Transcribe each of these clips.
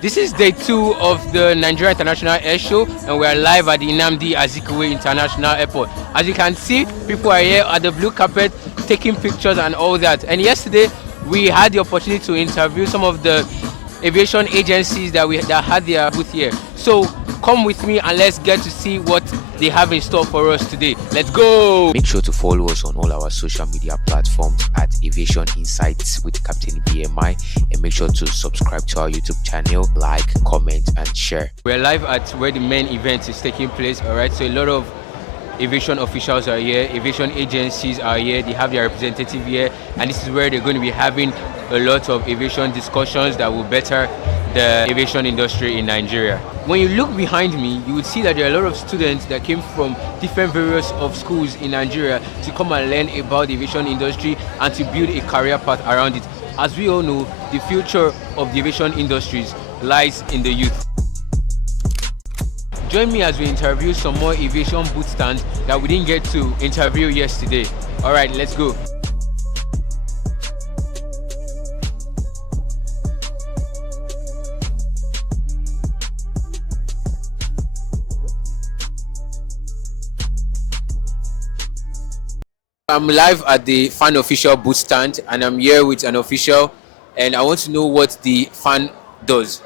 This is day 2 of the Nigeria International Airshow, and we are live at the Nnamdi Azikiwe International Airport. As you can see, people are here at the blue carpet taking pictures and all that. And yesterday, we had the opportunity to interview some of the aviation agencies that had their booth here. So come with me and let's get to see what they have in store for us today. Let's go! Make sure to follow us on all our social media platforms at Aviation Insights with Captain BMI, and make sure to subscribe to our YouTube channel, like, comment, and share. We're live at where the main event is taking place. All right, so a lot of aviation officials are here, aviation agencies are here, they have their representative here, and this is where they're going to be having a lot of aviation discussions that will better the aviation industry in Nigeria. When you look behind me, you would see that there are a lot of students that came from different various of schools in Nigeria to come and learn about the aviation industry and to build a career path around it. As we all know, the future of the aviation industries lies in the youth. Join me as we interview some more aviation booth stands that we didn't get to interview yesterday. All right, let's go. I'm live at the FAAN official booth stand, and I'm here with an official, and I want to know what the FAAN does.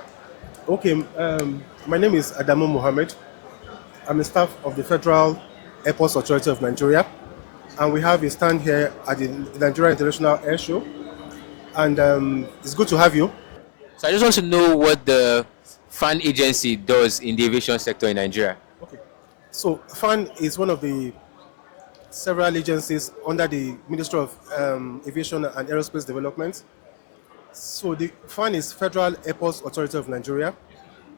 Okay, my name is Adamu Mohammed. I'm a staff of the Federal Airports Authority of Nigeria, and we have a stand here at the Nigeria International Airshow, and it's good to have you. So I just want to know what the FAAN agency does in the aviation sector in Nigeria. Okay, so FAAN is one of the several agencies under the Ministry of Aviation and Aerospace Development. So the FAAN is Federal Airports Authority of Nigeria,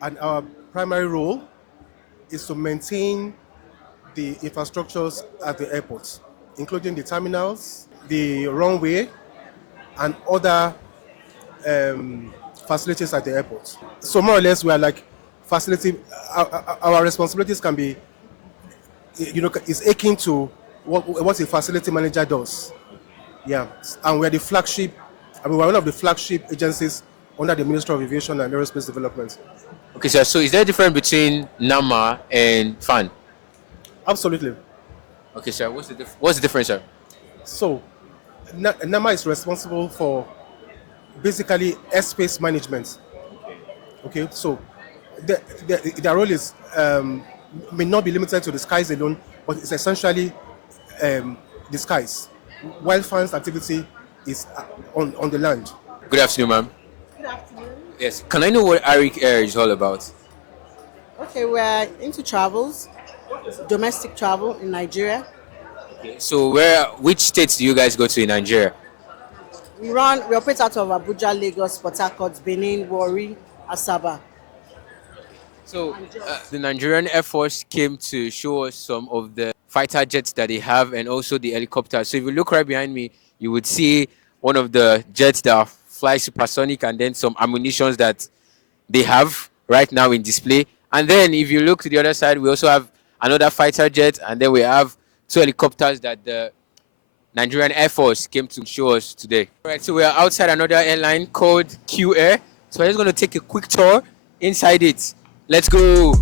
and our primary role is to maintain the infrastructures at the airports, including the terminals, the runway, and other facilities at the airport. So more or less, we are like facility. Our responsibilities can be, is akin to what a facility manager does. Yeah, and we're the flagship. We're one of the flagship agencies under the Ministry of Aviation and Aerospace Development. Okay, sir. So is there a difference between NAMA and FAAN? Absolutely. Okay, sir. What's the difference, sir? So, NAMA is responsible for basically airspace management. Okay, so their role is may not be limited to the skies alone, but it's essentially the skies, while FAAN's activity is on the land. Good afternoon, ma'am. Good afternoon. Yes. Can I know what Arik Air is all about? Okay, we're into travels, domestic travel in Nigeria. Okay. So which states do you guys go to in Nigeria? We operate out of Abuja, Lagos, Port Harcourt, Benin, Warri, Asaba. So the Nigerian Air Force came to show us some of the fighter jets that they have and also the helicopters. So if you look right behind me, you would see one of the jets that fly supersonic and then some ammunitions that they have right now in display. And then if you look to the other side, we also have another fighter jet, and then we have 2 helicopters that the Nigerian Air Force came to show us today. All right, so we are outside another airline called Q Air. So we're just going to take a quick tour inside it. Let's go.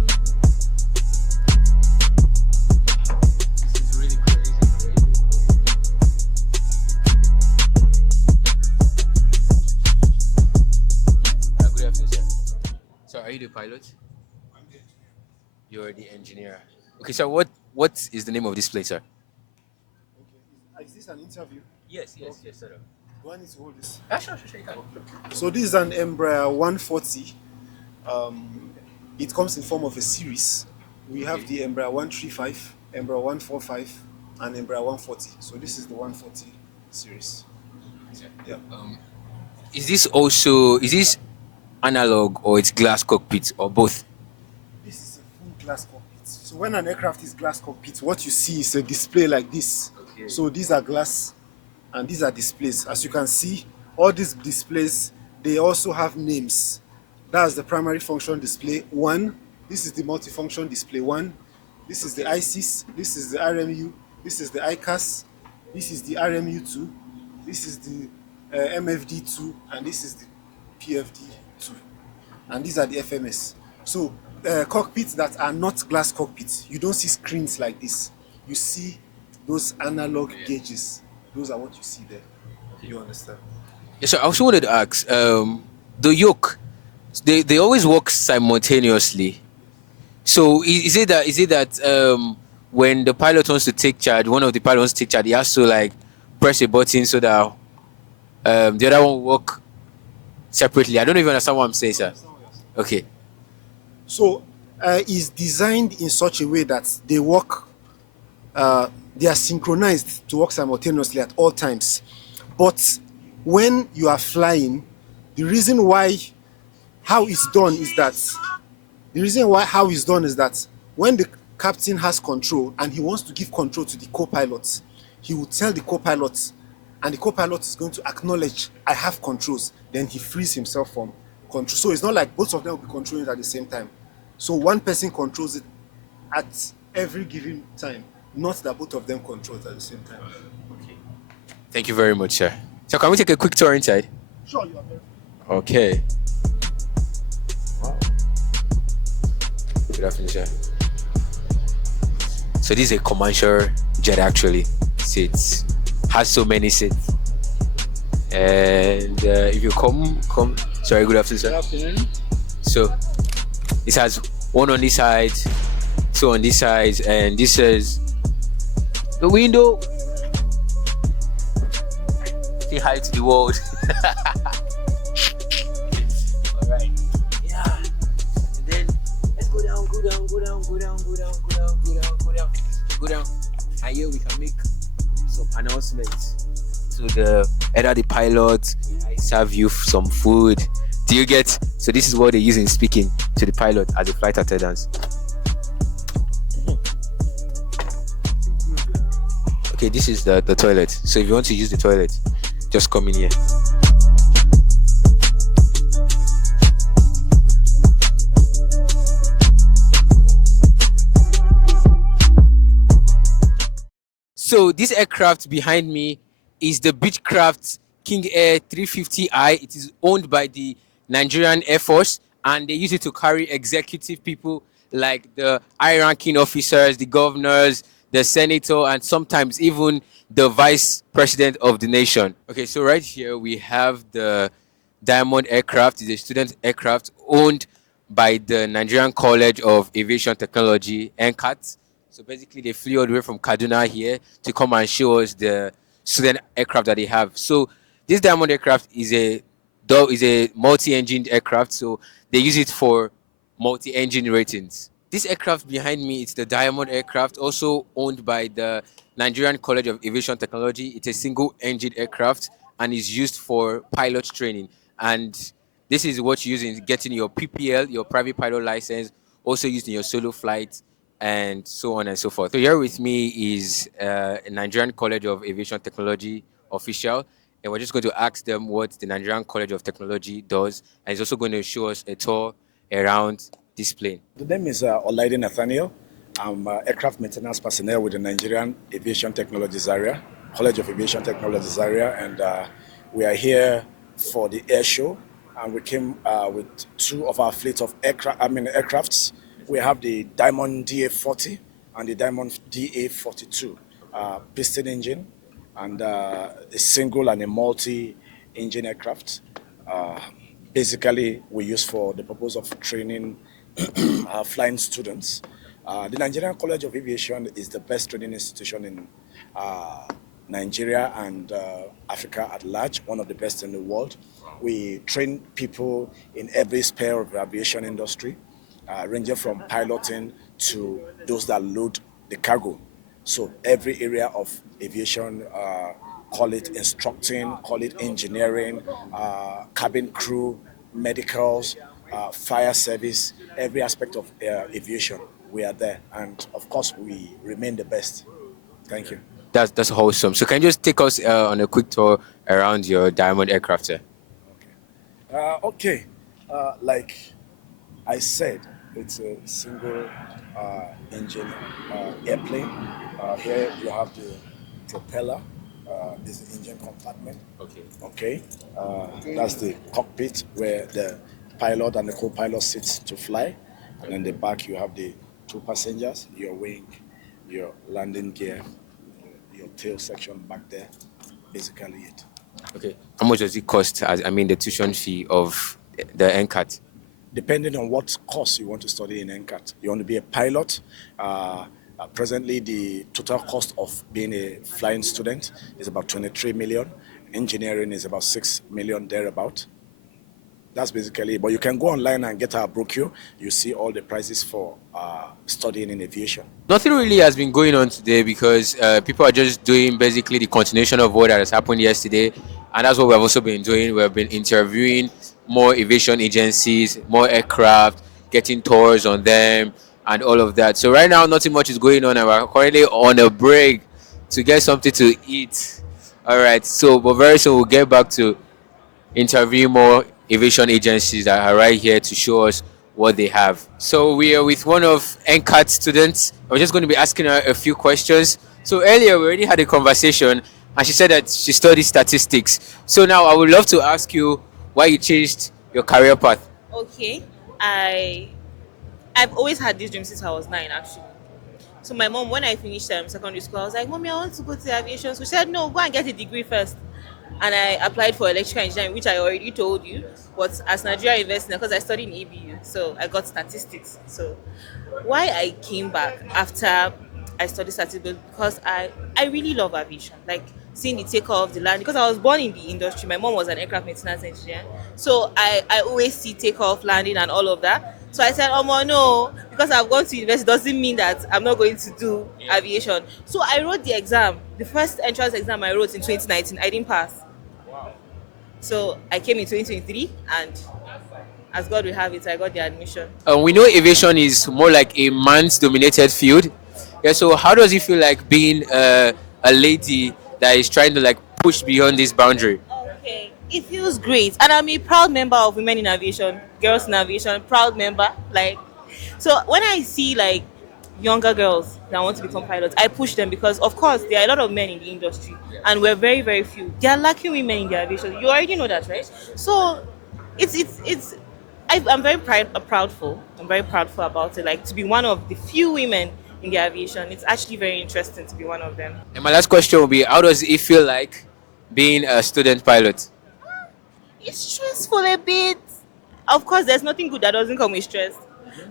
Are you the pilot? I'm the engineer. You're the engineer. Okay, so what is the name of this place, sir? Okay, is this an interview? Yes, sir. Do I need to hold this? Sure, you can. So this is an Embraer 140. It comes in form of a series. We have the Embraer 135, Embraer 145, and Embraer 140. So this is the 140 series. Yeah. Is this analog or it's glass cockpit or both? This is a full glass cockpit. So when an aircraft is glass cockpit, what you see is a display like this. Okay. So these are glass and these are displays. As you can see, all these displays, they also have names. That's the primary function display 1. This is the multifunction display 1. This is the ISIS. This is the RMU. This is the ICAS. This is the RMU2. This is the MFD2. And this is the PFD2. and these are the FMS. So cockpits that are not glass cockpits, you don't see screens like this. You see those analog gauges. Those are what you see there. You understand? Yeah, so I also wanted to ask, the yoke, they always work simultaneously. So is it that when the pilot wants to take charge, one of the pilots wants to take charge, he has to like press a button so that the other one will work separately. I don't even understand what I'm saying, sir. Okay. So it's designed in such a way that they work, they are synchronized to work simultaneously at all times. But when you are flying, the reason why how it's done is that how it's done is that when the captain has control and he wants to give control to the co-pilot, he will tell the co-pilot, and the co-pilot is going to acknowledge, I have controls. Then he frees himself from control. So it's not like both of them will be controlling it at the same time. So one person controls it at every given time, not that both of them control it at the same time. Thank you very much, sir. So can we take a quick tour inside? Sure, you are very. Okay. Wow. Good afternoon, sir. So this is a commercial jet actually. Seats. Has so many seats. And if you come. Sorry, good afternoon, sir. Good afternoon. So this has one on this side, two on this side, and this is the window. Say hi to the world. All right. Yeah. And then let's go down. And here we can make some announcements to the either the pilot, serve you some food. Do you get? So this is what they use in speaking to the pilot as a flight attendant. Okay, this is the toilet. So if you want to use the toilet, just come in here. So this aircraft behind me is the Beechcraft King Air 350i. It is owned by the Nigerian Air Force, and they use it to carry executive people like the high-ranking officers, the governors, the senator, and sometimes even the vice president of the nation. Okay, so right here we have the Diamond aircraft. It's a student aircraft owned by the Nigerian College of Aviation Technology, NCAT. So basically, they flew all the way from Kaduna here to come and show us the student aircraft that they have. So this Diamond aircraft is a multi-engined aircraft. So they use it for multi-engine ratings. This aircraft behind me, it's the Diamond aircraft, also owned by the Nigerian College of Aviation Technology. It's a single-engine aircraft and is used for pilot training. And this is what you use in getting your PPL, your private pilot license, also used in your solo flights, and so on and so forth. So here with me is a Nigerian College of Aviation Technology official, and we're just going to ask them what the Nigerian College of Technology does, and he's also going to show us a tour around this plane. The name is Olaide Nathaniel. I'm aircraft maintenance personnel with the Nigerian Aviation Technologies area, College of Aviation Technologies area, and we are here for the Airshow, and we came with two of our fleet of aircrafts. We have the Diamond DA40 and the Diamond DA42, piston engine, and a single and a multi-engine aircraft. Basically, we use for the purpose of training flying students. The Nigerian College of Aviation is the best training institution in Nigeria and Africa at large, one of the best in the world. We train people in every sphere of the aviation industry, ranging from piloting to those that load the cargo. So every area of aviation, call it instructing, call it engineering, cabin crew, medicals, fire service, every aspect of aviation, we are there. And of course, we remain the best. Thank you. That's wholesome. So can you just take us on a quick tour around your Diamond aircraft, sir? Okay. Like I said, it's a single engine airplane. Here you have the propeller. This is the engine compartment. Okay. Okay. That's the cockpit where the pilot and the co-pilot seats to fly, and in the back you have the 2 passengers, your wing, your landing gear, your tail section back there, basically it. Okay. How much does it cost? I mean, the tuition fee of the NCAT. Depending on what course you want to study in NCAT. You want to be a pilot. Presently, the total cost of being a flying student is about 23 million. Engineering is about 6 million thereabout. That's basically it. But you can go online and get our brochure. You see all the prices for studying in aviation. Nothing really has been going on today because people are just doing basically the continuation of what has happened yesterday. And that's what we've also been doing. We've been interviewing more aviation agencies, more aircraft, getting tours on them, and all of that. So right now, nothing much is going on, and we're currently on a break to get something to eat. All right. So, but very soon we'll get back to interview more aviation agencies that are right here to show us what they have. So we are with one of NCAT students. I'm just going to be asking her a few questions. So earlier we already had a conversation and she said that she studied statistics. So now I would love to ask you why you changed your career path. Okay, I've always had this dream since I was 9 actually. So my mom, when I finished secondary school, I was like, Mommy, I want to go to aviation. So she said, no, go and get a degree first. And I applied for electrical engineering, which I already told you. But as Nigeria University, because I studied in ABU, so I got statistics. So why I came back after I studied statistics, because I really love aviation. Like seeing the takeoff, the land, because I was born in the industry. My mom was an aircraft maintenance engineer. So I always see takeoff, landing, and all of that. So I said, oh no, because I've gone to university doesn't mean that I'm not going to do aviation. So I wrote the exam. The first entrance exam I wrote in 2019, I didn't pass. So I came in 2023, and as God will have it, I got the admission. We know aviation is more like a man's dominated field. Yeah, so how does it feel like being a lady that is trying to like push beyond this boundary? Okay, it feels great, and I'm a proud member of Women in Aviation, Girls in Aviation, proud member. Like, so when I see like younger girls that want to become pilots, I push them because, of course, there are a lot of men in the industry, and we're very, very few. They are lacking women in the aviation. You already know that, right? So, I'm very proudful. I'm very proudful about it. Like to be one of the few women in the aviation. It's actually very interesting to be one of them. And my last question will be, how does it feel like being a student pilot? It's stressful a bit. Of course, there's nothing good that doesn't come with stress.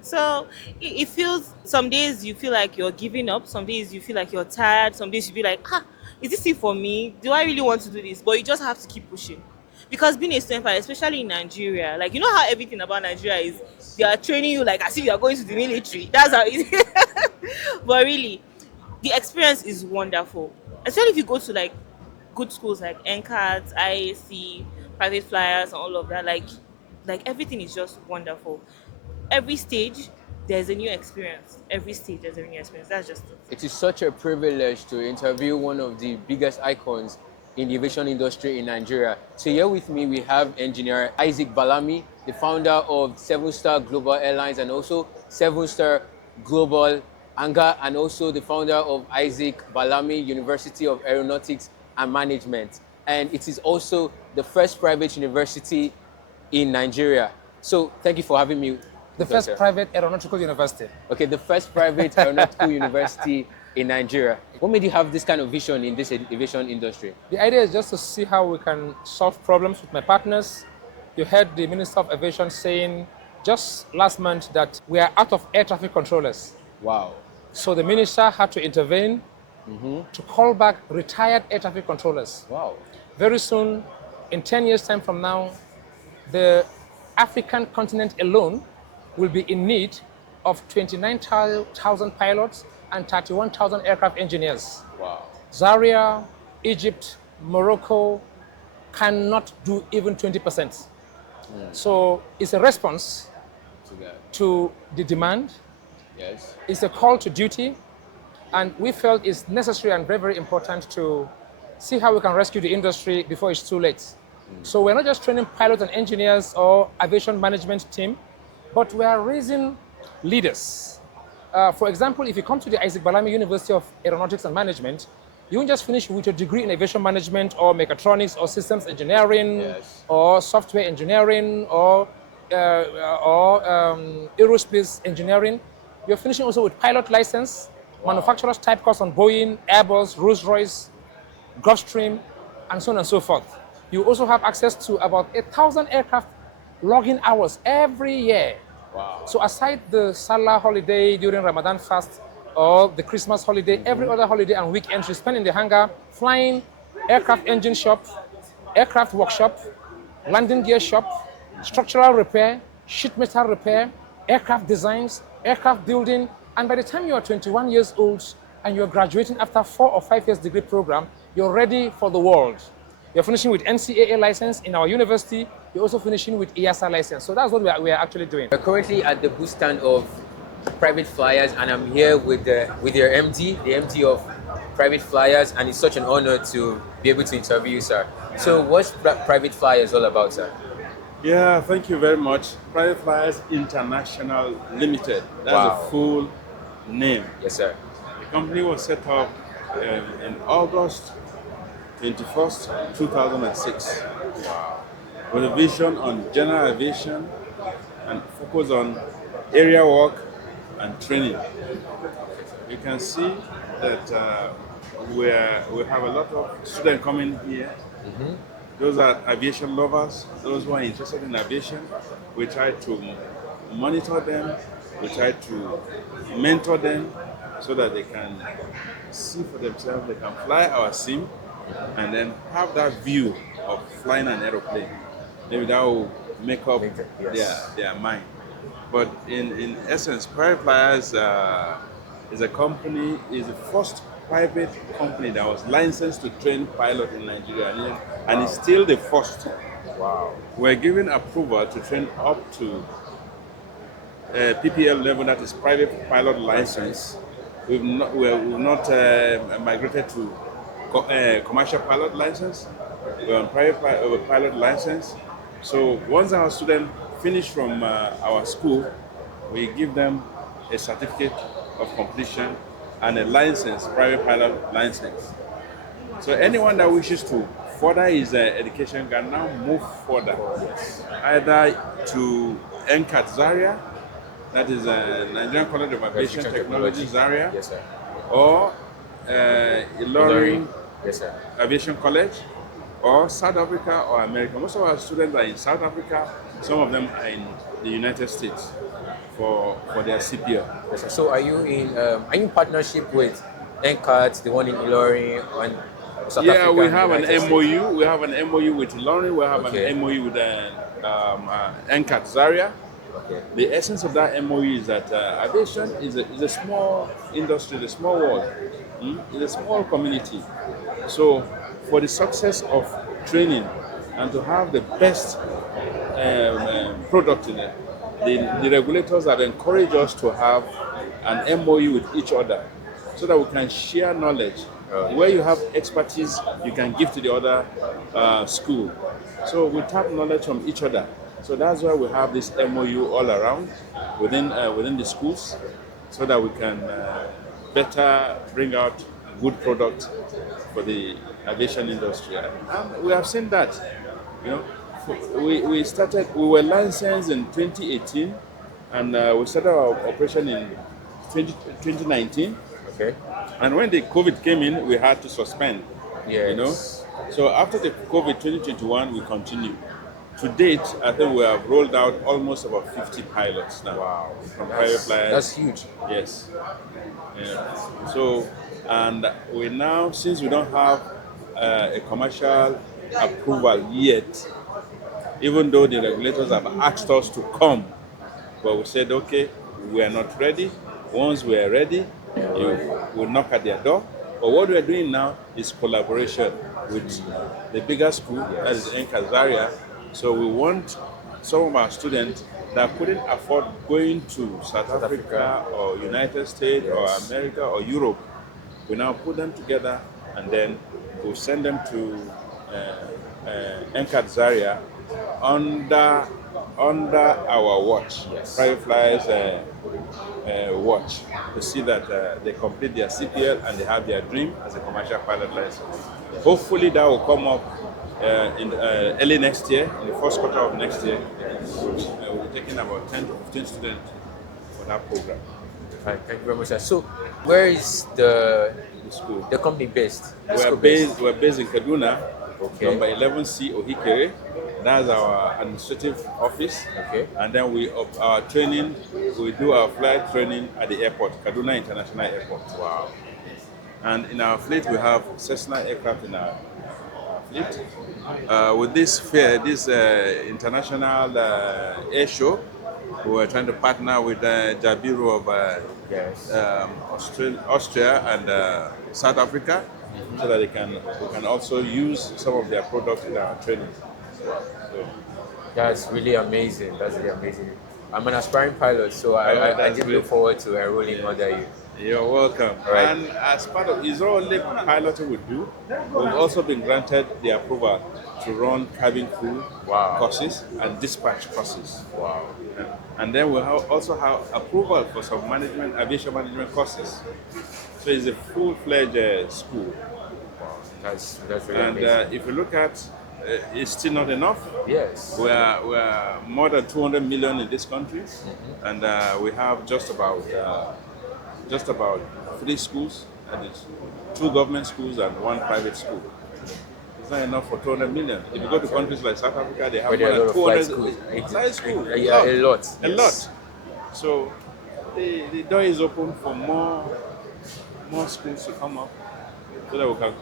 So it feels, some days you feel like you're giving up, some days you feel like you're tired, some days you feel like, is this it for me? Do I really want to do this? But you just have to keep pushing. Because being a student pilot, especially in Nigeria, like you know how everything about Nigeria is, they are training you like as if you are going to the military. That's how it is. But really, the experience is wonderful. Especially if you go to like good schools like NCAT, IAC, private flyers, and all of that. Like everything is just wonderful. Every stage there's a new experience. Every stage there's a new experience. That's just it. It is such a privilege to interview one of the biggest icons in the aviation industry in Nigeria. So here with me we have engineer Isaac Balami, the founder of 7-Star Global Airlines and also 7-Star Global Anga, and also the founder of Isaac Balami University of Aeronautics and Management. And it is also the first private university in Nigeria. So thank you for having me. The first private aeronautical university. Okay, the first private aeronautical university in Nigeria. What made you have this kind of vision in this aviation industry? The idea is just to see how we can solve problems with my partners. You heard the Minister of Aviation saying just last month that we are out of air traffic controllers. Wow. So the minister had to intervene to call back retired air traffic controllers. Wow. Very soon, in 10 years' time from now, the African continent alone will be in need of 29,000 pilots and 31,000 aircraft engineers. Wow. Zaria, Egypt, Morocco cannot do even 20%. So it's a response to the demand. Yes. It's a call to duty, and we felt it's necessary and very, very important to see how we can rescue the industry before it's too late. So we're not just training pilots and engineers or aviation management team, but we are raising leaders. For example, if you come to the Isaac Balami University of Aeronautics and Management, you won't just finish with a degree in aviation management or mechatronics or systems engineering or software engineering or or aerospace engineering. You're finishing also with pilot license, manufacturer's type course on Boeing, Airbus, Rolls-Royce, Gulfstream, and so on and so forth. You also have access to about 1,000 aircraft logging hours every year. Wow. So aside the Salah holiday during Ramadan fast or the Christmas holiday, every other holiday and weekend you spend in the hangar flying, aircraft engine shop, aircraft workshop, landing gear shop, structural repair, sheet metal repair, aircraft designs, aircraft building, and by the time you are 21 years old and you're graduating after 4 or 5 years degree program, you're ready for the world. You're finishing with NCAA license in our university. You're also finishing with EASA license. So that's what we are actually doing. We're currently at the booth stand of Private Flyers, and I'm here with your MD, the MD of Private Flyers, and it's such an honor to be able to interview you, sir. So what's Private Flyers all about, sir? Yeah, thank you very much. Private Flyers International Limited. That's Wow. a full name. Yes, sir. The company was set up in August 21st, 2006. Wow. With a vision on general aviation and focus on area work and training. You can see that we have a lot of students coming here. Those are aviation lovers, those who are interested in aviation. We try to monitor them, we try to mentor them so that they can see for themselves, they can fly our sim and then have that view of flying an aeroplane. Maybe that will make up their mind. But in essence, Private Flyers is a company, is the first private company that was licensed to train pilots in Nigeria, and it's still the first. Wow. We're given approval to train up to PPL level, that is private pilot license. We've not migrated to commercial pilot license. We're on private pilot license. So once our students finish from our school, we give them a certificate of completion and a license, private pilot license. So anyone that wishes to further his education can now move further, either to NCAT Zaria, that is Nigerian College of Aviation Technology Zaria, Yes, sir. or Ilorin Yes, sir. Aviation College, or South Africa or America. Most of our students are in South Africa, some of them are in the United States for their CPL. Yes, sir. So are you in partnership with NCAT, the one in Ilorin, and South Africa? We and have an United States? MOU. We have an MOU with Ilorin. We have Okay. an MOU with NCAT Zaria. Okay. The essence of that MOU is that aviation is a small industry, a small world. It's a small community. So for the success of training and to have the best product in it, the regulators have encouraged us to have an MOU with each other so that we can share knowledge. Where you have expertise, you can give to the other school. So we tap knowledge from each other. So that's why we have this MOU all around within the schools, so that we can better bring out good product for the aviation industry. And we have seen that. We were licensed in 2018, and we started our operation in 2019. Okay. And when the COVID came in, we had to suspend. Yes. So after the COVID 2021, we continued. To date, I think we have rolled out almost about 50 pilots now. Wow. From Private Flyers. That's huge. Yes. Yeah. So, and we now, since we don't have a commercial approval yet, even though the regulators have asked us to come, but we said, okay, we are not ready. Once we are ready, we'll knock at their door. But what we are doing now is collaboration with the bigger school, that is NCAT Zaria. So we want some of our students that couldn't afford going to South Africa or United States or America or Europe. We now put them together and then we'll send them to NCAT Zaria under our watch, Private Flyers watch, to see that they complete their CPL and they have their dream as a commercial pilot license. Hopefully that will come up in early next year, in the first quarter of next year. course. We're taking about 10 to 15 students for that program. Right, thank you very much, sir. So, where is the The school. company based? The We're school based in Kaduna, Okay. number 11C Ohikere. That's our administrative office. Okay. And then our training, we do our flight training at the airport, Kaduna International Airport. Wow. And in our fleet, we have Cessna aircraft in our fleet. With this fair, this international air show, we were trying to partner with Jabiru of Yes. Austria and South Africa, so that we can also use some of their products in our training. So, That's really amazing. That's really amazing. I'm an aspiring pilot, so I that's did great. look forward to enrolling under you. you're welcome. Right. And as part of it's not only piloting we do, we've also been granted the approval to run cabin crew Wow. courses and dispatch courses. Wow. And then we also have approval for some aviation management courses. So it's a full-fledged school. That's really And amazing. if you look at, it's still not enough. Yes. We are more than 200 million in this country, and we have just about 3 schools, and it's 2 government schools and 1 private school. It's not enough for 200 million. If you go to countries like South Africa, they have But more there are a than lot of 200 flight schools. flight schools. Yeah, a lot. A Yes. lot. So the door is open for more schools to come up, so that we can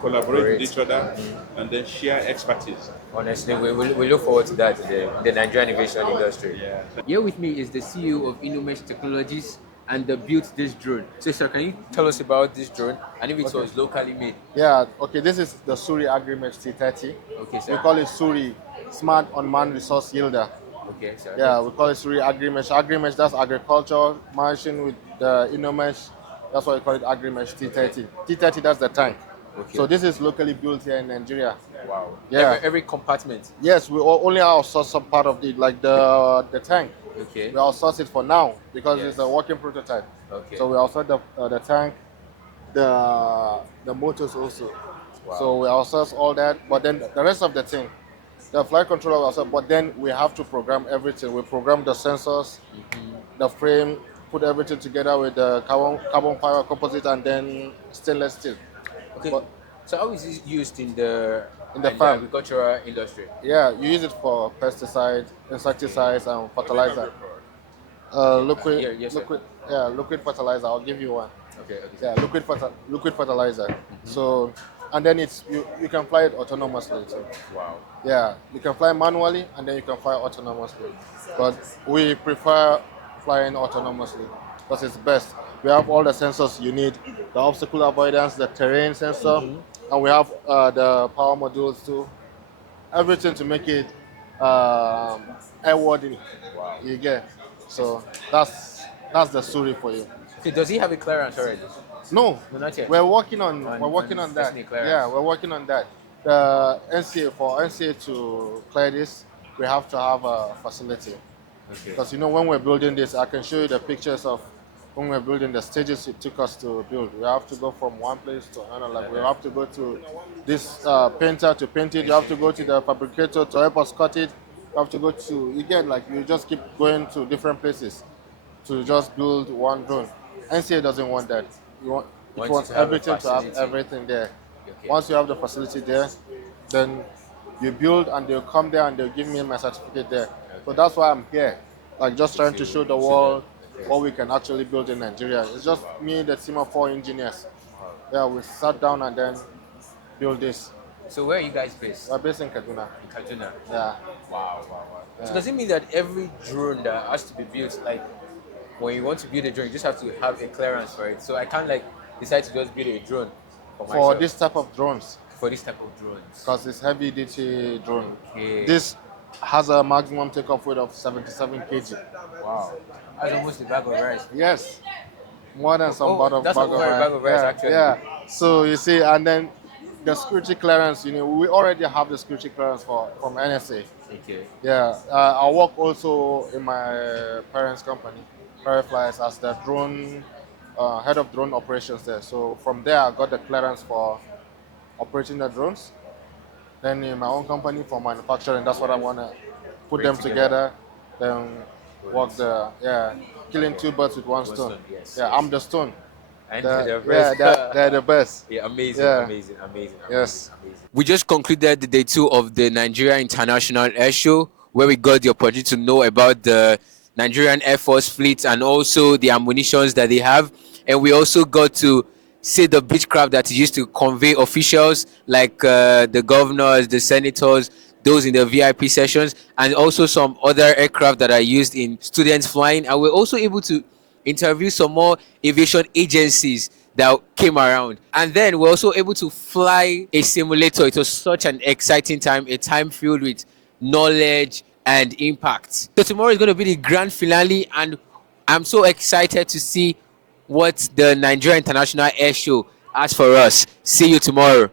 collaborate with each other and then share expertise. Honestly, we look forward to that in the Nigerian aviation industry. Yeah. Here with me is the CEO of Innomesh Technologies and they built this drone. So, sir, can you tell us about this drone and if it was locally made? Yeah, okay, this is the Suri Agrimesh T30. Okay, sir. We call it Suri Smart Unmanned Resource Yielder. Okay, sir. Yeah, we call it Suri Agrimesh. Agrimesh, that's agriculture, machine with the Innomesh. That's why we call it Agrimesh T30. T30, that's the tank. Okay. So this is locally built here in Nigeria. Wow. Yeah. Every compartment. Yes, we only outsource some part of it, like the tank. Okay. We outsource it for now because Yes. it's a working prototype. Okay. So we outsource the tank, the motors also. Wow. So we outsource all that, but then the rest of the thing, the flight controller we outsource, but then we have to program everything. We program the sensors, the frame, put everything together with the carbon fiber composite and then stainless steel. Okay. But- So how is it used in the farm. agricultural industry? Yeah, you use it for pesticides, insecticides, and fertilizer. Liquid, Yes, sir. liquid fertilizer. I'll give you one. Okay. Yeah, liquid fertilizer. So, and then you can fly it autonomously too. Wow. Yeah, you can fly manually and then you can fly autonomously. But we prefer flying autonomously because it's best. We have all the sensors you need: the obstacle avoidance, the terrain sensor, and we have the power modules too. Everything to make it airworthy. Wow. You get. So that's the Suri for you. Okay, does he have a clearance already? No, No, not yet. we're working on On- we're working on on that. destiny clearance. Yeah, we're working on that. The NCA to clear this, we have to have a facility. Okay. Because when we're building this, I can show you the pictures of when we're building the stages it took us to build. We have to go from one place to another. Like we have to go to this painter to paint it. You have to go to the fabricator to help us cut it. You have to go to you just keep going to different places to just build one drone. NCA doesn't want that. It wants to have a everything to have facility. everything there. Okay. Once you have the facility there, then you build and they'll come there and they'll give me my certificate there. So that's why I'm here. Like just trying to show the world what we can actually build in Nigeria. It's just me, the team of 4 engineers. Yeah, we sat down and then build this. So where are you guys based? We're based in Kaduna. In Kaduna. Yeah. Wow. So does it mean that every drone that has to be built, like when you want to build a drone, you just have to have a clearance for it? So I can't decide to just build a drone for For myself. this type of drones, For this type of drones. because it's heavy duty drone. Okay. This has a maximum takeoff weight of 77 kg. Wow. That's almost a bag of rice. Yes. More than some bag of that's bag a of bag of rice, yeah, actually. Yeah. So you see, and then the security clearance, we already have the security clearance from NSA. Okay. Yeah. I work also in my parents' company, Fireflies, as the drone head of drone operations there. So from there, I got the clearance for operating the drones. Then in my own company for manufacturing, that's what I want to put Bring them together. together then walk the killing two birds with one stone. Yes. Yeah, I'm the stone. And The- the yeah, rest. they're the best. Yeah, amazing, Yeah. amazing, amazing, Yes. amazing. We just concluded the day 2 of the Nigeria International Airshow, where we got the opportunity to know about the Nigerian Air Force fleet and also the ammunitions that they have. And we also got to see the Beechcraft that is used to convey officials like the governors, the senators, those in the VIP sessions, and also some other aircraft that are used in students flying. And we're also able to interview some more aviation agencies that came around. And then we're also able to fly a simulator. It was such an exciting time, a time filled with knowledge and impact. So tomorrow is going to be the grand finale, and I'm so excited to see what the Nigeria International Air Show has for us. See you tomorrow.